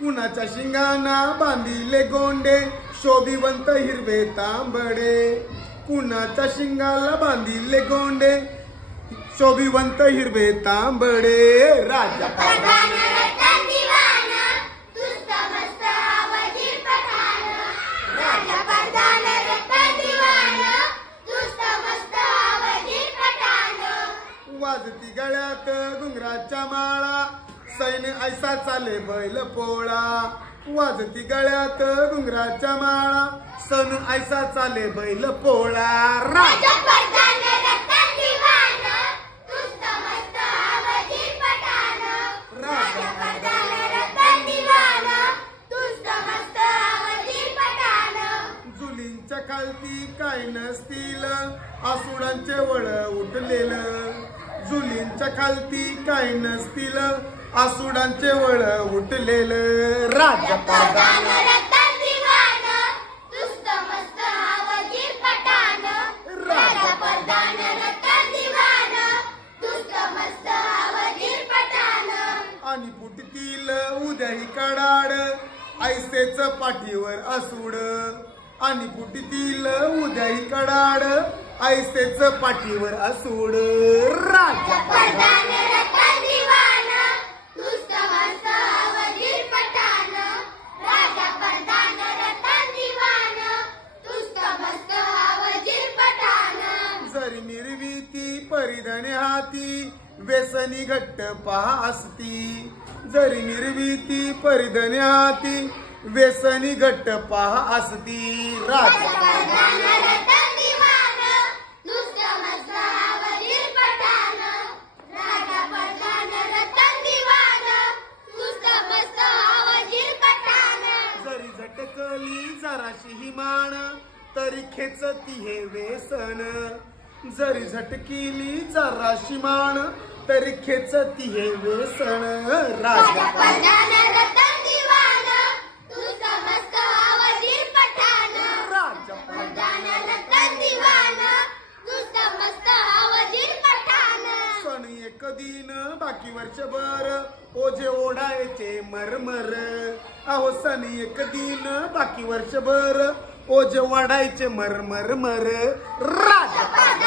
कुणाच्या शिंगाना बांधिले गोंडे शोभिवंत हिरवे तांबडे कुणाच्या शिंगाला बांधिले गोंडे शोभिवंत हिरवे तांबडे राजा वाजती गळ्यात घुंगराच्या माळा सैन्य ऐसा चाले बैल पोळा वाजती गळ्यात घुंगराच्या माळा सण ऐसा चाले बैल पोळा राजा जुलींच्या खालती काय नसतील आसुडांचे वळ उठलेलं जुलींच्या खालती काय नसतील आसुडांचे वळ उठलेलं राजा आणि पुटतील उद्याही कडाड ऐसेच पाठीवर असुड आणि पुटतील उद्याही कडाड ऐसेच पाठीवर असुड राजा जरी निर्वीती परिधाने हाती व्यसनी घट्ट पहा असती जरी निर्वीती परिधाने हाती व्यसनी घट्ट पहा असती राजा जरी झटकली जराशी ही मान तरी खेचती हे व्यसन जरी झटकिली जराशी मान तरी खेचती हे व्यसन राजा सण एक दिन बाकी वर्षभर ओझे ओढायचे मरमर अहो सण एक दिन बाकी वर्षभर ओझे ओढायचे मरमर राजा